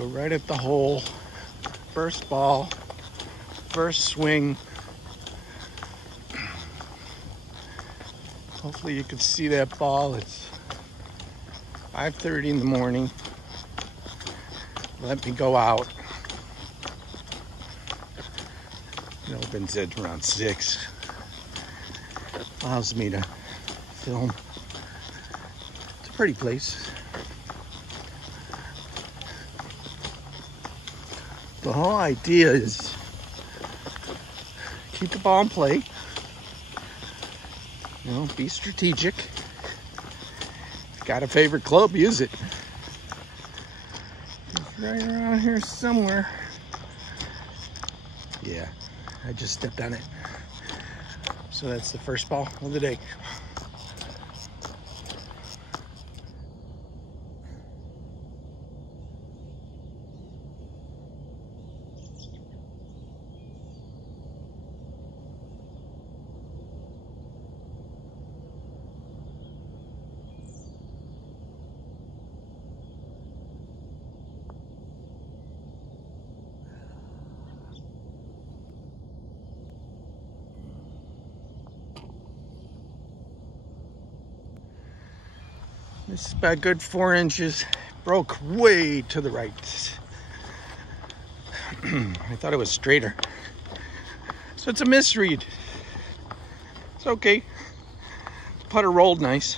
Go right at the hole. First ball, first swing. Hopefully you can see that ball. It's 5:30 in the morning. Let me go out. It opens at around 6. Allows me to film. It's a pretty place. The whole idea is keep the ball in play. You know, be strategic. Got a favorite club, use it. It's right around here somewhere. Yeah, I just stepped on it. So that's the first ball of the day. This is about a good 4 inches. Broke way to the right. I thought it was straighter. So it's a misread. It's okay. Putter rolled nice.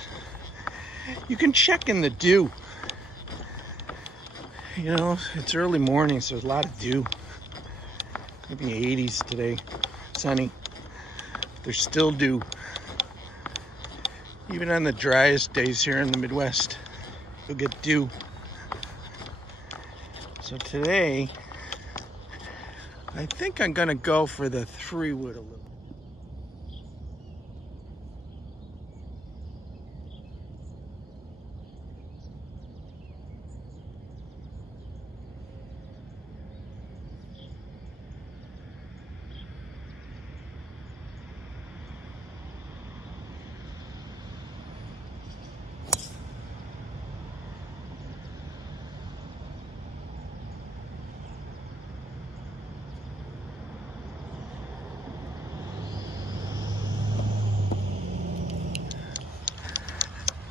You can check in the dew. You know, it's early morning, so there's a lot of dew. Maybe 80s today. Sunny. There's still dew. Even on the driest days here in the Midwest, you'll get dew. So today, I think I'm gonna go for the 3-wood a little.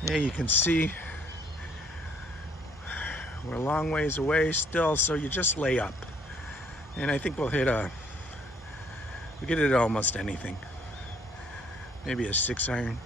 Yeah, you can see we're a long ways away still, so you just lay up. And I think we'll hit we get it at almost anything. Maybe a 6-iron.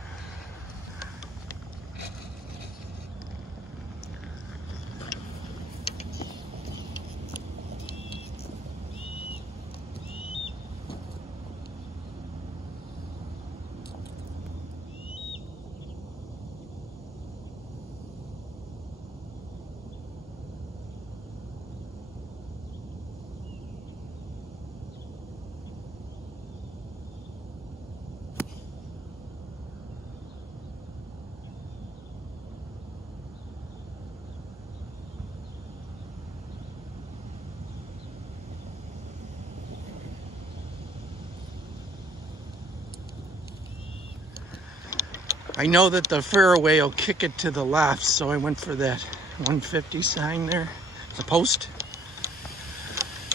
I know that the fairway will kick it to the left, so I went for that 150 sign there, the post.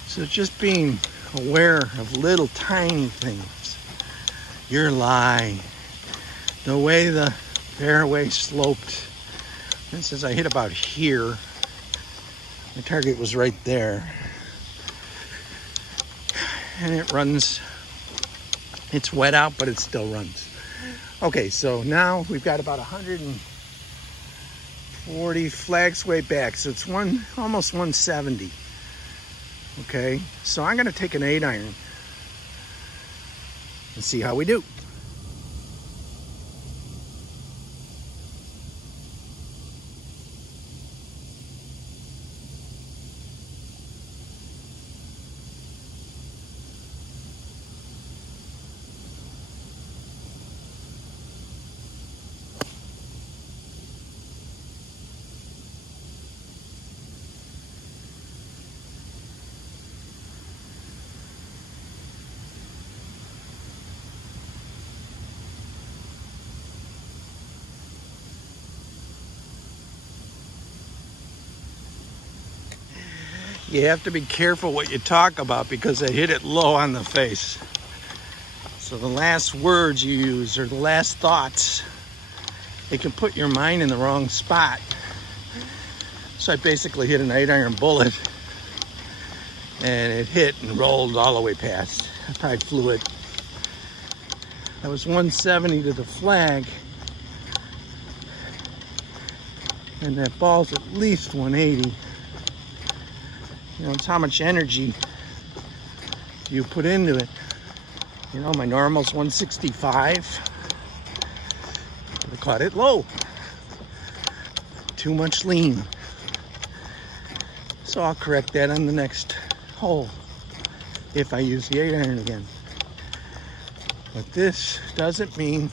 So just being aware of little tiny things. Your lie, the way the fairway sloped. For instance, I hit about here. My target was right there. And it runs. It's wet out, but it still runs. Okay, so now we've got about 140 flags way back, so it's almost 170. Okay, so I'm gonna take an 8-iron and see how we do. you have to be careful what you talk about because I hit it low on the face. So the last words you use or the last thoughts, it can put your mind in the wrong spot. So I basically hit an 8-iron bullet and it hit and rolled all the way past. I probably flew it. That was 170 to the flag. And that ball's at least 180. You know, it's how much energy you put into it. You know, my normal's 165. I caught it low. Too much lean. So I'll correct that on the next hole if I use the 8-iron again. But this doesn't mean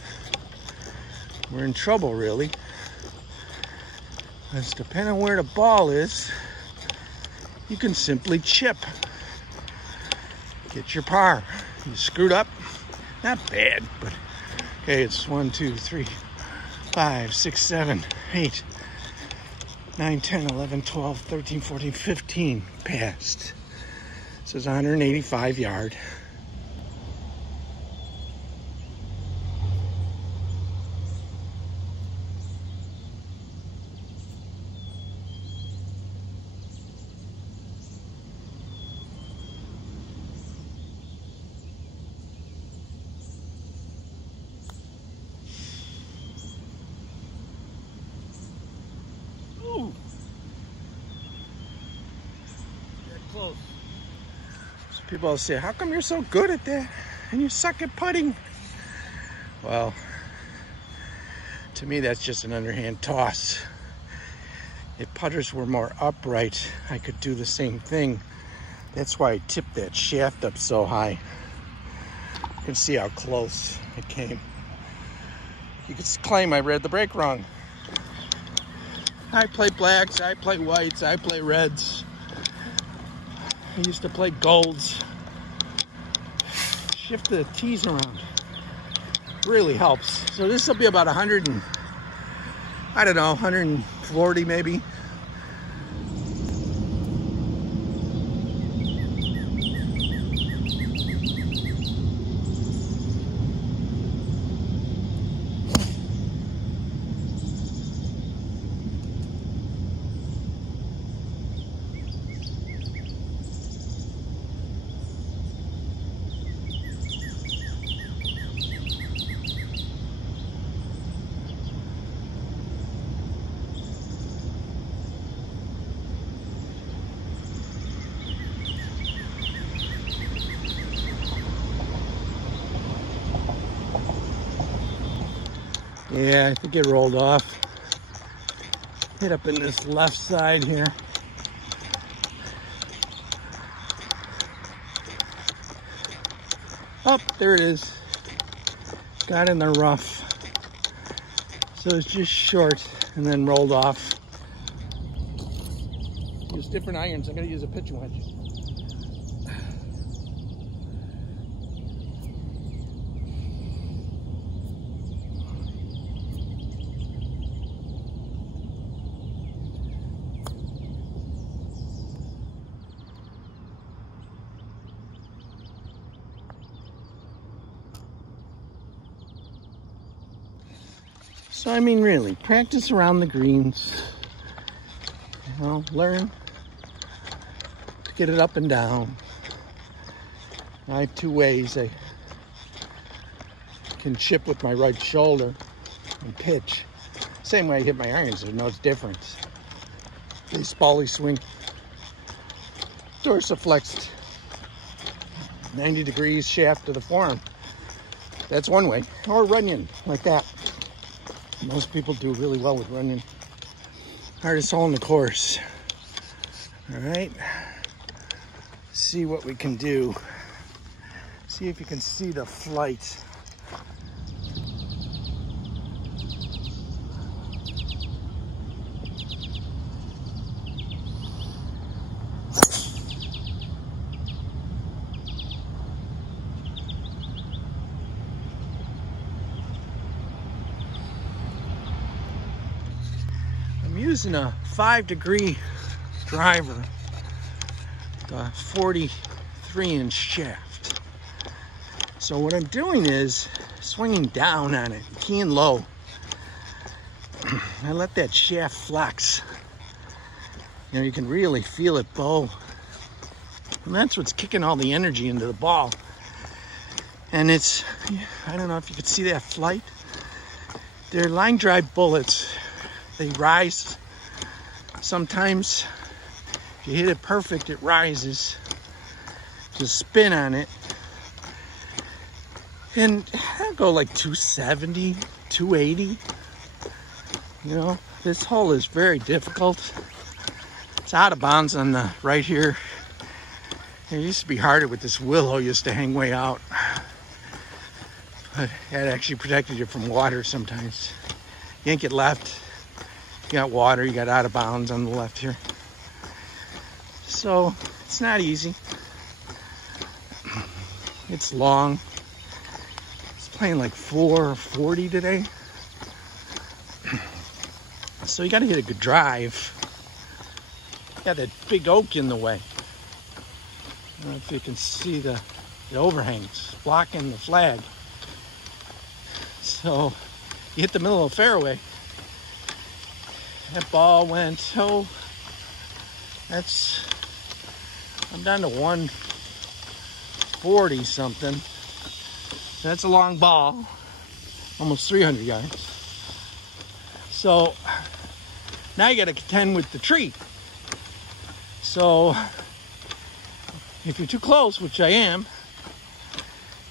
we're in trouble, really. Because depending on where the ball is, you can simply chip. Get your par. You screwed up? Not bad, but okay, it's 1, 2, 3, 5, 6, 7, 8, 9, 10, 11, 12, 13, 14, 15 passed. So it's 185 yard. Ooh. Get close. So people will say, how come you're so good at that and you suck at putting? Well, to me that's just an underhand toss. If putters were more upright, I could do the same thing. That's why I tipped that shaft up so high. You can see how close it came. You could claim I read the break wrong. I play blacks, I play whites, I play reds. I used to play golds. Shift the tees around. Really helps. So this will be about 100 and, I don't know, 140 maybe. Yeah, I think it rolled off. Hit up in this left side here. Oh, there it is. Got in the rough. So it's just short and then rolled off. Use different irons. I'm gonna use a pitch wedge. So, I mean, really, practice around the greens. You know, learn to get it up and down. I have two ways. I can chip with my right shoulder and pitch. Same way I hit my irons, there's no difference. Baseball-y swing. Dorsiflexed. 90 degrees shaft to the forearm. That's one way. Or Runyon, like that. Most people do really well with Runyon. Hardest hole in the course. All right. See what we can do. See if you can see the flight. Using a 5-degree driver. the 43-inch shaft. So what I'm doing is swinging down on it, keying low. I let that shaft flex. You know, you can really feel it bow. And that's what's kicking all the energy into the ball. And it's, I don't know if you could see that flight. They're line drive bullets. They rise. Sometimes, if you hit it perfect, it rises. Just spin on it. And I'll go like 270, 280. You know, this hole is very difficult. It's out of bounds on the right here. It used to be harder with this willow, used to hang way out. But that actually protected you from water sometimes. Yank it left, you got water, you got out of bounds on the left here. So it's not easy. It's long. It's playing like 440 today. So you gotta hit a good drive. Got that big oak in the way. I don't know if you can see the overhangs blocking the flag. So you hit the middle of the fairway. That ball went, I'm down to 140 something. That's a long ball, almost 300 yards. So now you got to contend with the tree. So if you're too close, which I am,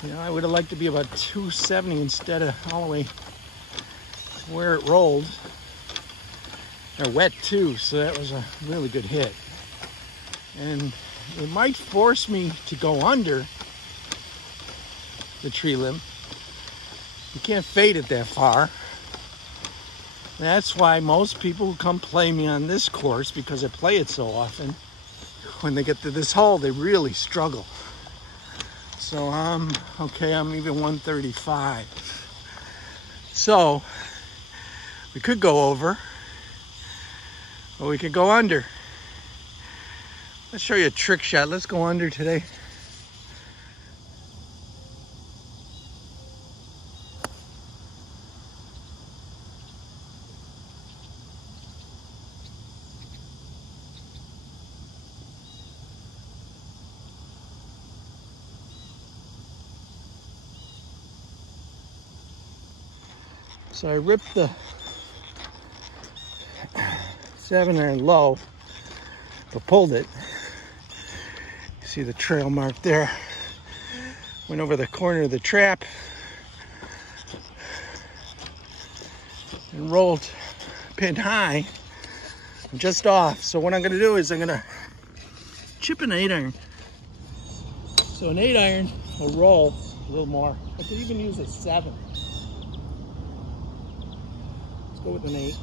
you know, I would have liked to be about 270 instead of all the way to where it rolled. They're wet too, so that was a really good hit. And it might force me to go under the tree limb. You can't fade it that far. That's why most people who come play me on this course, because I play it so often, when they get to this hole, they really struggle. So I'm even 135. So we could go over, or we could go under. Let's show you a trick shot. Let's go under today. So I ripped the 7-iron low, but pulled it. You see the trail mark there. Went over the corner of the trap and rolled pin high, just off. So what I'm gonna do is I'm gonna chip an 8-iron. So an 8-iron will roll a little more. I could even use a 7. Let's go with an 8.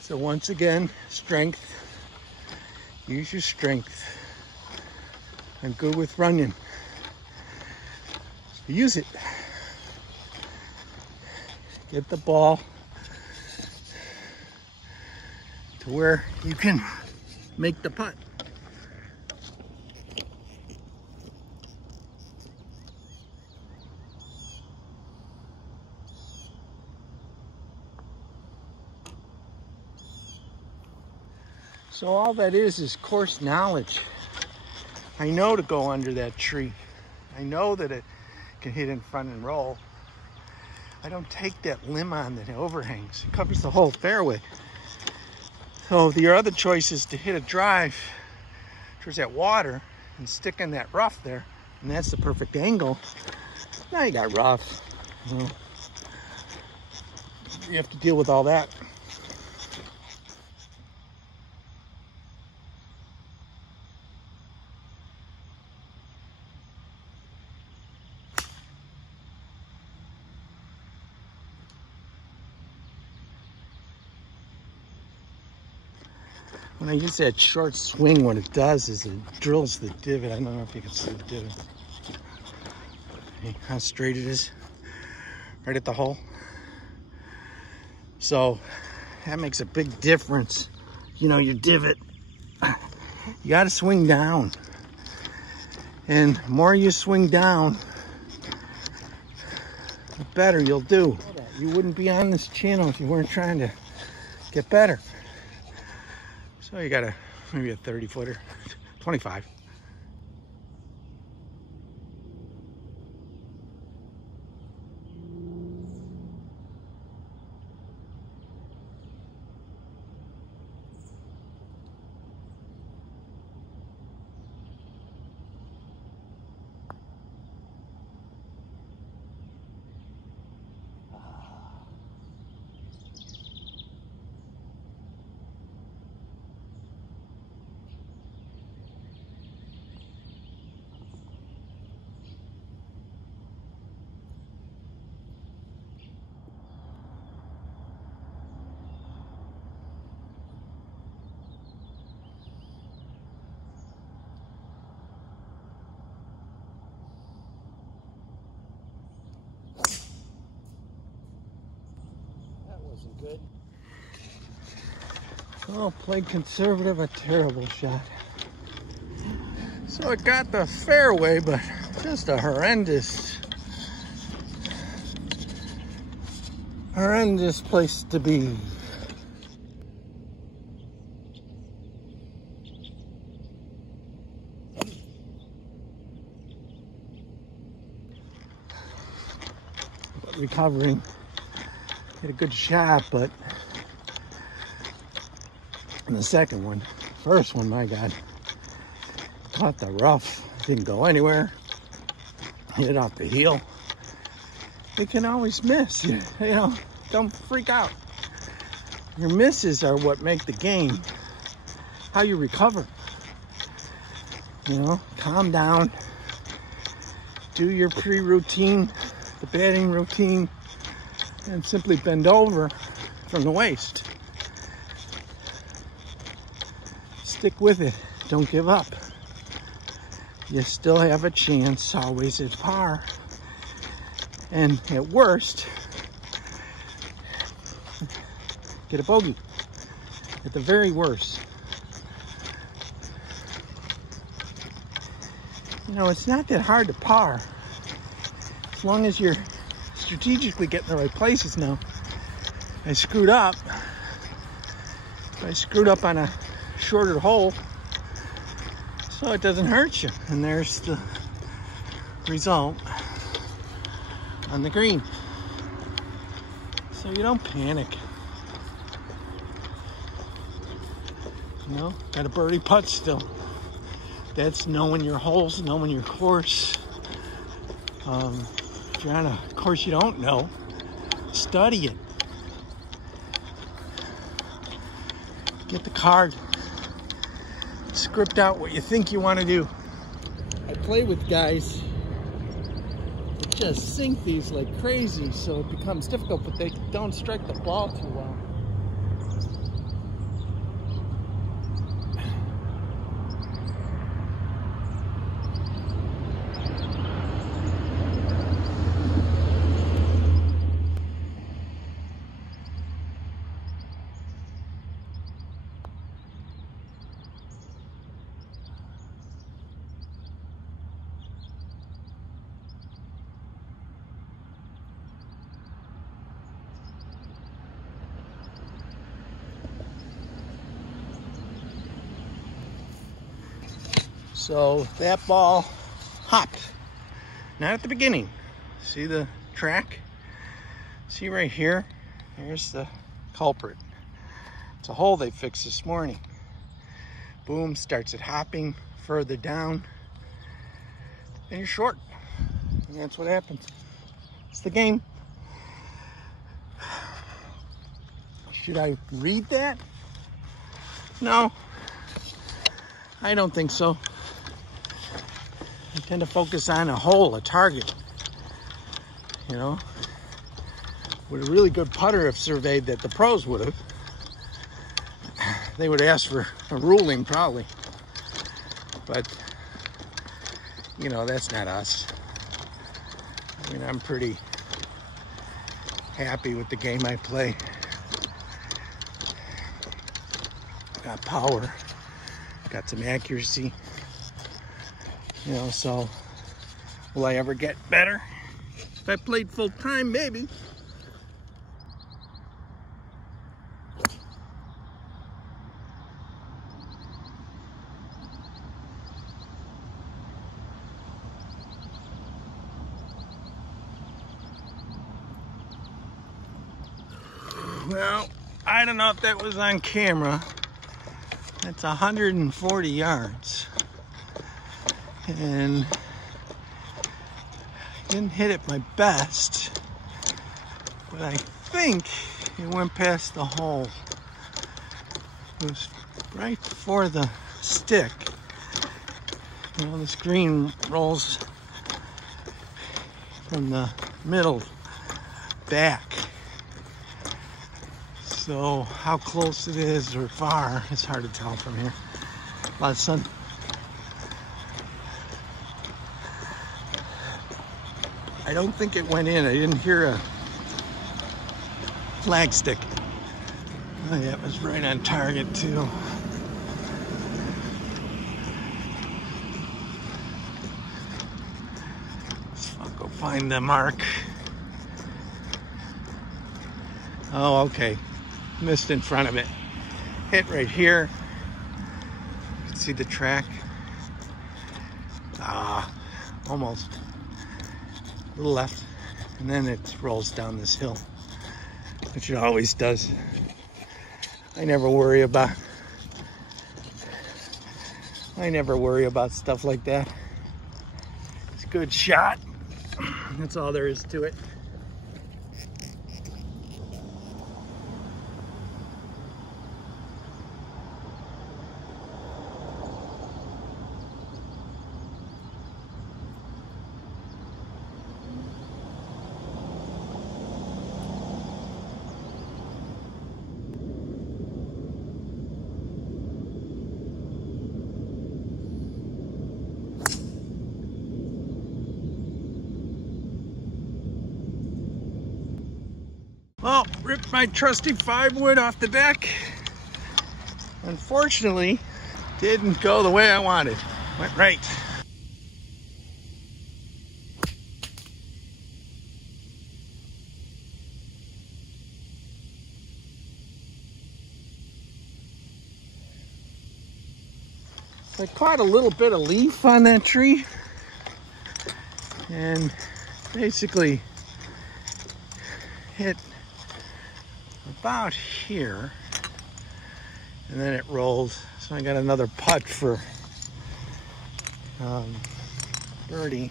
So once again, strength. Use your strength. I'm good with running. So use it. Get the ball to where you can make the putt. So all that is course knowledge. I know to go under that tree. I know that it can hit in front and roll. I don't take that limb on that overhangs. It covers the whole fairway. So your other choice is to hit a drive towards that water and stick in that rough there. And that's the perfect angle. Now you got rough. You have to deal with all that. When I use that short swing, what it does is it drills the divot. I don't know if you can see the divot. See how straight it is? Right at the hole. So that makes a big difference. You know, your divot, you got to swing down. And the more you swing down, the better you'll do. You wouldn't be on this channel if you weren't trying to get better. So you got maybe a 30 footer, 25. Good. Oh, played conservative, a terrible shot. So it got the fairway, but just a horrendous place to be. But recovering. Hit a good shot, but in the second one, first one, my God, caught the rough, didn't go anywhere, hit it off the heel. It can always miss, you know, don't freak out. Your misses are what make the game, how you recover. You know, calm down, do your pre-routine, the batting routine, and simply bend over from the waist. Stick with it. Don't give up. You still have a chance always at par. And at worst, get a bogey. At the very worst. You know, it's not that hard to par. As long as you're strategically getting the right places now. I screwed up. I screwed up on a shorter hole, so it doesn't hurt you. And there's the result on the green. So you don't panic. You know, got a birdie putt still. That's knowing your holes, knowing your course. If you're on a course you don't know, study it. Get the card. Script out what you think you want to do. I play with guys that just sink these like crazy, so it becomes difficult, but they don't strike the ball too well. So that ball hopped, not at the beginning. See the track? See right here? Here's the culprit. It's a hole they fixed this morning. Boom, starts it hopping further down, and you're short. And that's what happens. It's the game. Should I read that? No, I don't think so. I tend to focus on a hole, a target. You know, would a really good putter have surveyed that the pros would have, they would ask for a ruling probably. But, you know, that's not us. I mean, I'm pretty happy with the game I play. Got power, got some accuracy, you know, so will I ever get better? If I played full time, maybe. Well, I don't know if that was on camera. That's 140 yards. And I didn't hit it my best, but I think it went past the hole. It was right before the stick. You know, this green rolls from the middle back. So how close it is or far, it's hard to tell from here. A lot of sun. I don't think it went in. I didn't hear a flag stick. Oh yeah, it was right on target too. I'll go find the mark. Oh, okay. Missed in front of it. Hit right here. You can see the track. Almost. A little left. And then it rolls down this hill, which it always does. I never worry about stuff like that. It's a good shot. That's all there is to it. Well, ripped my trusty 5-wood off the deck. Unfortunately, didn't go the way I wanted. Went right. I caught a little bit of leaf on that tree and basically hit about here, and then it rolled. So I got another putt for birdie.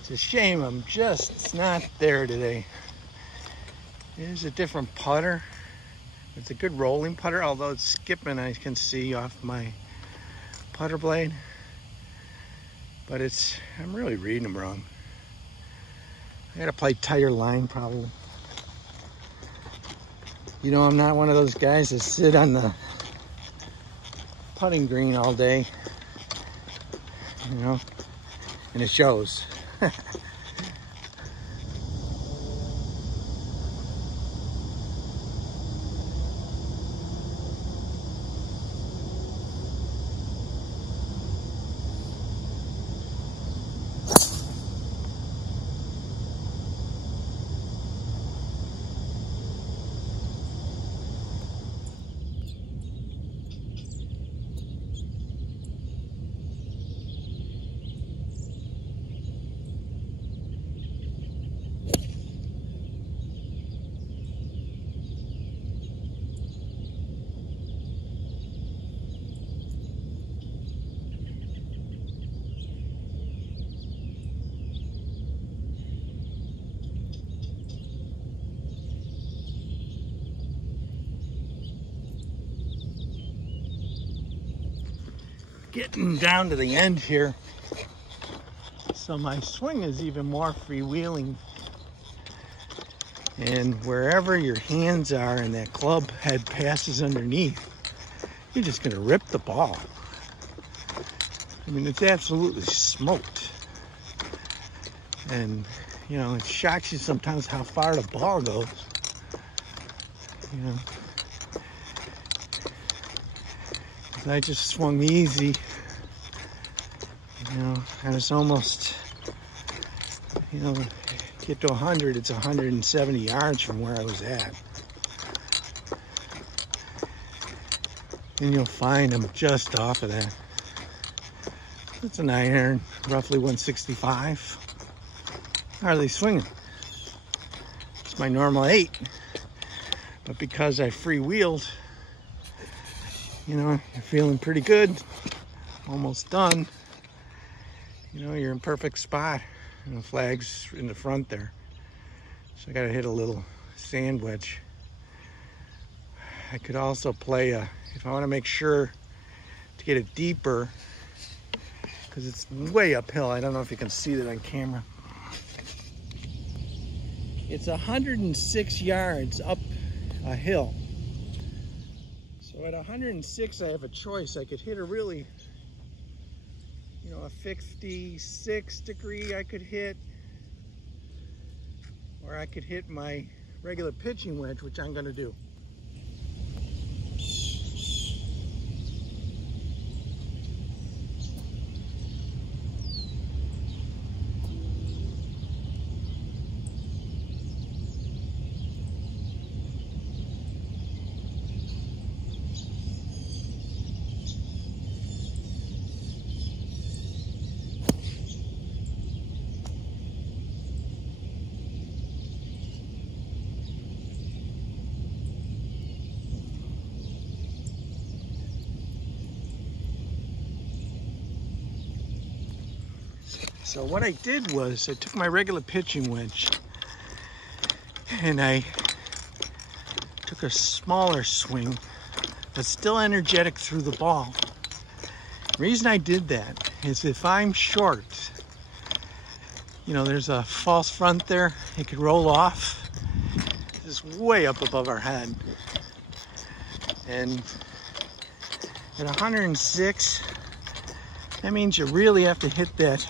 It's a shame I'm just not there today. Here's a different putter. It's a good rolling putter, although it's skipping, I can see off my putter blade. But I'm really reading them wrong. I gotta play tighter line probably. You know, I'm not one of those guys that sit on the putting green all day, you know, and it shows. getting down to the end here. So my swing is even more freewheeling. And wherever your hands are and that club head passes underneath, you're just gonna rip the ball. I mean, it's absolutely smoked. And, you know, it shocks you sometimes how far the ball goes. You know, I just swung easy, you know, and it's almost, you know, get to 100, it's 170 yards from where I was at. And you'll find I'm just off of that. It's a 9-iron, roughly 165. Hardly swinging. It's my normal 8. But because I freewheeled, you know, you're feeling pretty good. Almost done. You know, you're in perfect spot. And the flag's in the front there. So I gotta hit a little sand wedge. I could also play if I wanna make sure to get it deeper, because it's way uphill. I don't know if you can see that on camera. It's 106 yards up a hill. So at 106, I have a choice. I could hit a really, you know, a 56 degree I could hit, or I could hit my regular pitching wedge, which I'm gonna do. So what I did was I took my regular pitching wedge and I took a smaller swing, but still energetic through the ball. The reason I did that is if I'm short, you know, there's a false front there, it could roll off. It's way up above our head. And at 106, that means you really have to hit that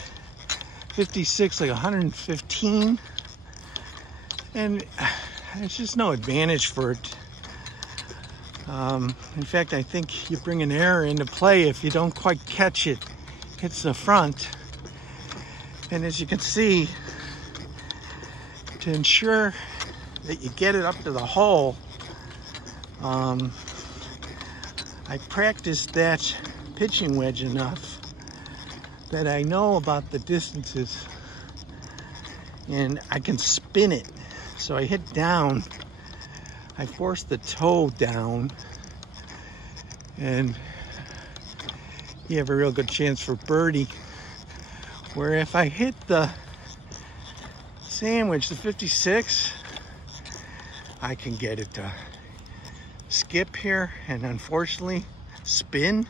56 like 115, and there's just no advantage for it. In fact, I think you bring an error into play if you don't quite catch it, hits the front. And as you can see, to ensure that you get it up to the hole, I practiced that pitching wedge enough that I know about the distances and I can spin it. So I hit down, I force the toe down, and you have a real good chance for birdie. Where if I hit the sandwich, the 56, I can get it to skip here and unfortunately spin.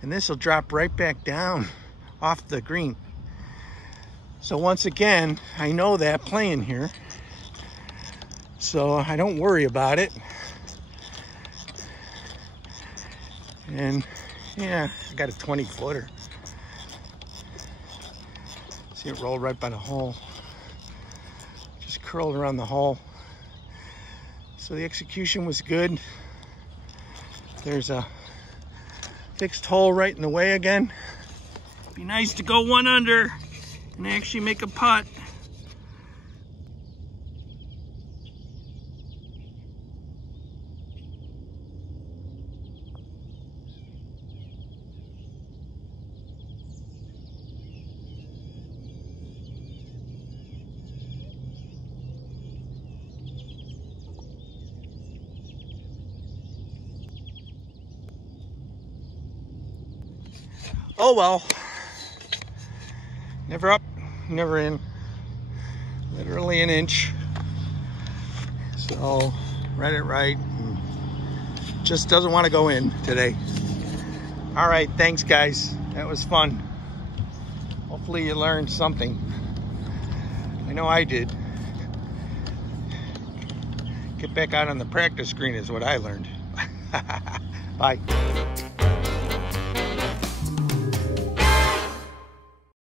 And this will drop right back down off the green. So once again, I know that playing here, so I don't worry about it. And yeah, I got a 20-footer. See it roll right by the hole. Just curled around the hole. So the execution was good. There's a fixed hole right in the way again. Be nice to go 1 under and actually make a putt. Oh well, never up, never in, literally an inch. So read it right, just doesn't want to go in today. All right, thanks guys. That was fun. Hopefully you learned something. I know I did. Get back out on the practice screen is what I learned. Bye.